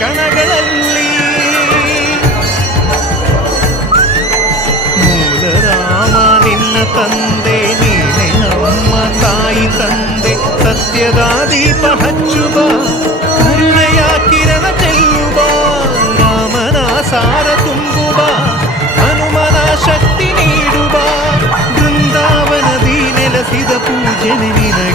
ಕಣಗಳಲ್ಲಿ ಮೂಲ ರಾಮ ನಿನ್ನ ತಂದೆ ನೀನೆ ನಮ್ಮ ತಾಯಿ ತಂದೆ ಸತ್ಯದ ದೀಪ ಹಚ್ಚುವ ಕರುಣೆಯ ಕಿರಣ ಚೆಲ್ಲುವ ರಾಮನ ಸಾರ ತುಂಬುವ ಹನುಮನ ಶಕ್ತಿ ನೀಡುವ ಬೃಂದಾವನದಿ ನೆಲೆಸಿದ ಪೂಜನೆ ನಿನಗೆ